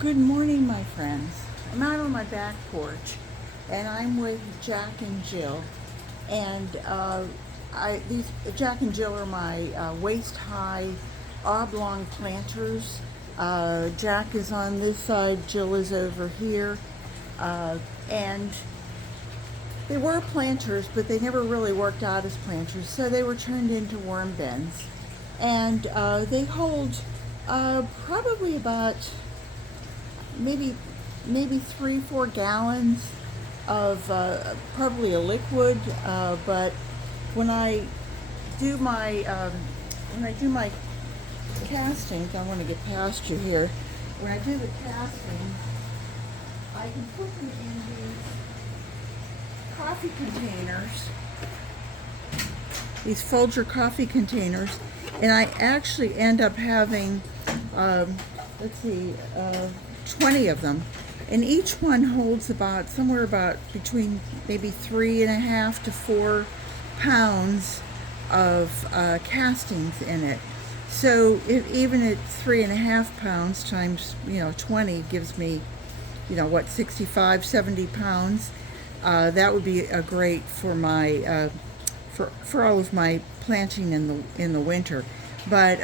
Good morning, my friends. I'm out on my back porch, and I'm with Jack and Jill. And these Jack and Jill are my waist-high oblong planters. Jack is on this side, Jill is over here, and they were planters, but they never really worked out as planters, so they were turned into worm bins. And they hold probably about maybe 3-4 gallons of probably a liquid. But when I do my castings, I want to get past you here. When I do the casting, I can put them in these coffee containers, these Folger coffee containers, and I actually end up having, let's see, 20 of them, and each one holds somewhere about between maybe 3.5 to 4 pounds of castings in it. So even at 3.5 pounds times 20 gives me 65, 70 pounds. That would be a great for my for all of my planting in the winter. But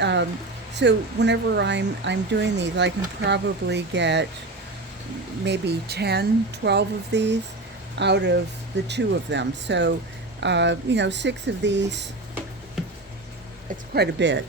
so whenever I'm doing these, I can probably get maybe 10, 12 of these out of the 2 of them. So 6 of these, it's quite a bit,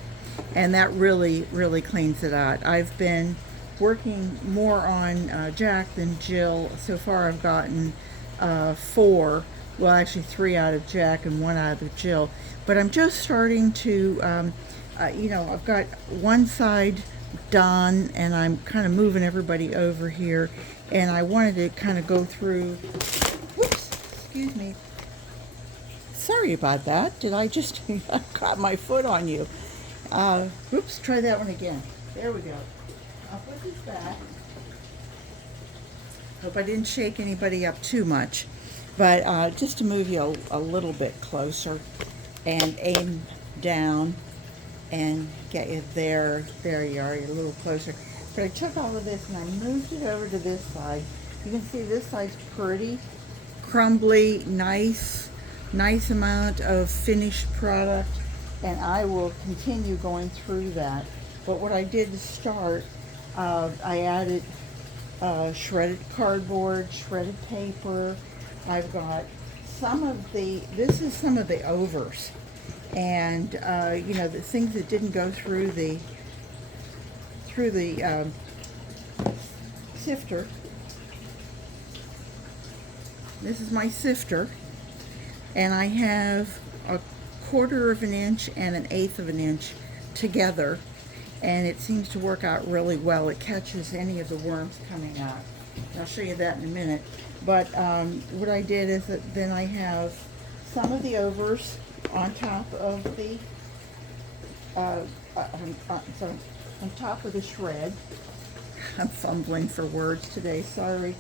and that really cleans it out. I've been working more on Jack than Jill. So far I've gotten 4, well actually 3 out of Jack and 1 out of Jill, but I'm just starting to I've got one side done, and I'm kind of moving everybody over here, and I wanted to kind of go through, whoops, excuse me, sorry about that. Did I just caught my foot on you? Whoops, try that one again. There we go. I'll put this back. Hope I didn't shake anybody up too much, but just to move you a little bit closer and aim down and get you there. There you are, you're a little closer. But I took all of this and I moved it over to this side. You can see this side's pretty crumbly, nice amount of finished product, and I will continue going through that. But what I did to start, I added shredded cardboard, shredded paper. I've got this is some of the overs, and the things that didn't go through the sifter. This is my sifter, and I have a 1/4 of an inch and an 1/8 of an inch together, and it seems to work out really well. It catches any of the worms coming out. I'll show you that in a minute. But what I did is that then I have some of the overs on top of the on top of the shred. I'm fumbling for words today, sorry.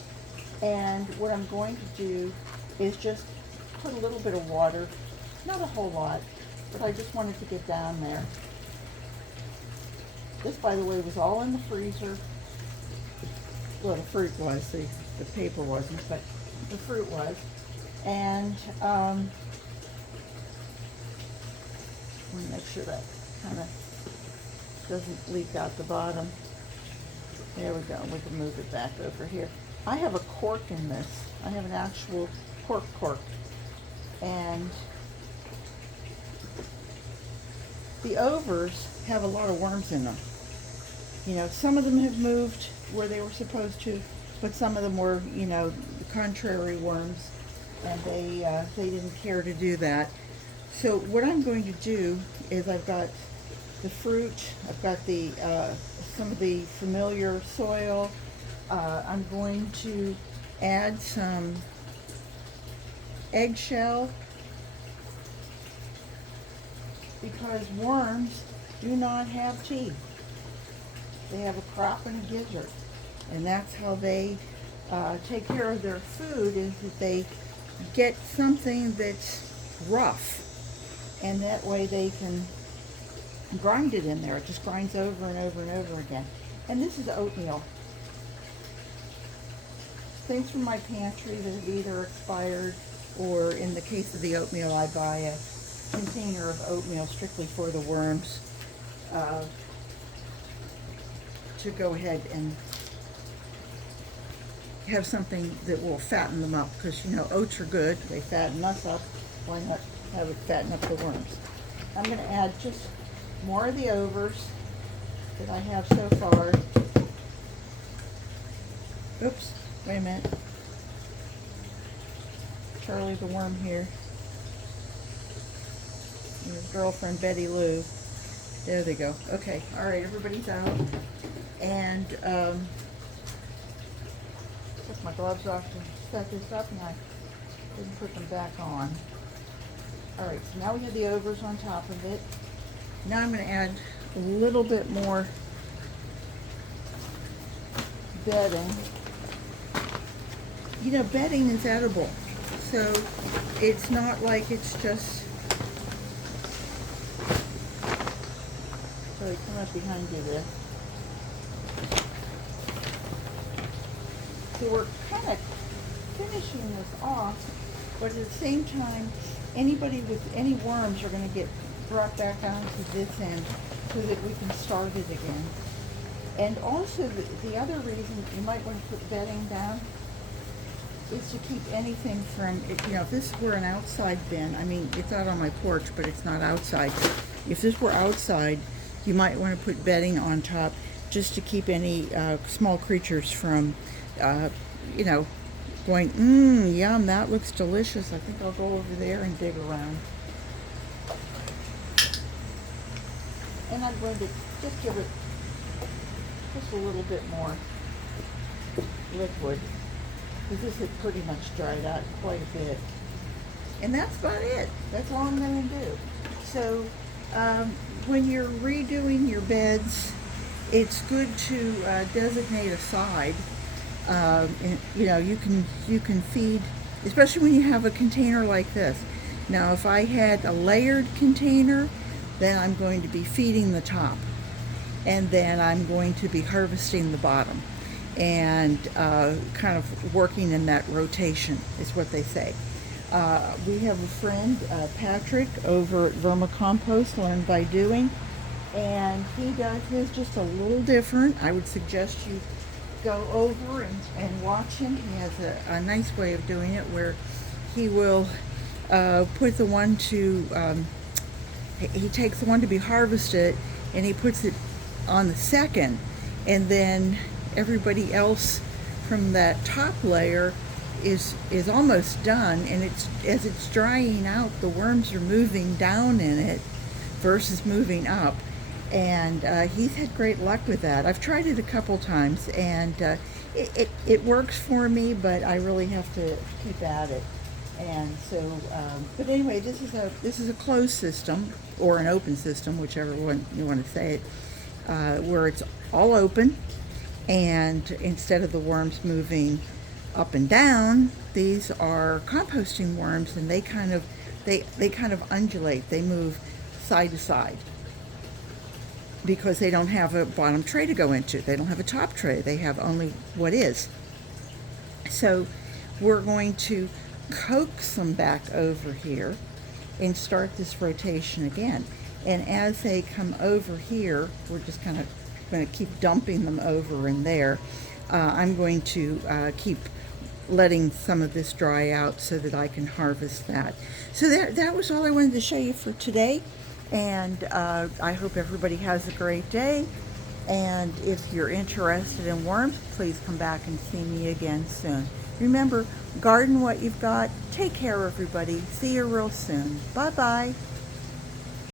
And what I'm going to do is just put a little bit of water, not a whole lot, but I just wanted to get down there. This, by the way, was all in the freezer. Well, the fruit was, the paper wasn't, but the fruit was. And I want to make sure that kind of doesn't leak out the bottom. There we go. We can move it back over here. I have a cork in this. I have an actual cork. And the overs have a lot of worms in them. Some of them have moved where they were supposed to, but some of them were, contrary worms, and they didn't care to do that. So what I'm going to do is I've got the fruit, I've got the some of the familiar soil. I'm going to add some eggshell, because worms do not have teeth. They have a crop and a gizzard, and that's how they take care of their food, is that they get something that's rough, and that way they can grind it in there. It just grinds over and over and over again. And this is oatmeal. things from my pantry that have either expired, or in the case of the oatmeal, I buy a container of oatmeal strictly for the worms, to go ahead and have something that will fatten them up, because you know oats are good, they fatten us up. Why not have it fatten up the worms? I'm going to add just more of the overs that I have so far. Oops, wait a minute. Charlie the worm here. And his girlfriend Betty Lou. There they go. Okay, all right, everybody's out. And took my gloves off to set this up, and I didn't put them back on. All right, so now we have the overs on top of it. Now I'm going to add a little bit more bedding. You know, bedding is edible, so it's not like it's just. So come up behind you there. So we're kind of finishing this off, but at the same time, anybody with any worms are going to get brought back down to this end so that we can start it again. And also, the other reason you might want to put bedding down is to keep anything from, you know, if this were an outside bin, I mean, it's out on my porch, but it's not outside. If this were outside, you might want to put bedding on top just to keep any small creatures from, you know, going, yum, that looks delicious. I think I'll go over there and dig around. And I'm going to just give it just a little bit more liquid, because this has pretty much dried out quite a bit. And that's about it. That's all I'm going to do. So when you're redoing your beds, it's good to designate a side. And, you know, you can feed, especially when you have a container like this. Now, if I had a layered container, then I'm going to be feeding the top, and then I'm going to be harvesting the bottom, and kind of working in that rotation is what they say. We have a friend, Patrick, over at Vermicompost, Learn by Doing, and he does his just a little different. I would suggest you go over and watch him. He has a nice way of doing it where he will put the one to, he takes the one to be harvested and he puts it on the second, and then everybody else from that top layer is almost done, and as it's drying out, the worms are moving down in it versus moving up. And he's had great luck with that. I've tried it a couple times, and it works for me, but I really have to keep at it. And so, but anyway, this is a closed system, or an open system, whichever one you want to say it, where it's all open, and instead of the worms moving up and down, these are composting worms, and they kind of undulate. They move side to side, because they don't have a bottom tray to go into. They don't have a top tray. They have only what is. So we're going to coax them back over here and start this rotation again. And as they come over here, we're just kind of going to keep dumping them over in there. I'm going to keep letting some of this dry out so that I can harvest that. So that was all I wanted to show you for today. And I hope everybody has a great day. And if you're interested in worms, please come back and see me again soon. Remember, garden what you've got. Take care, everybody. See you real soon. Bye-bye.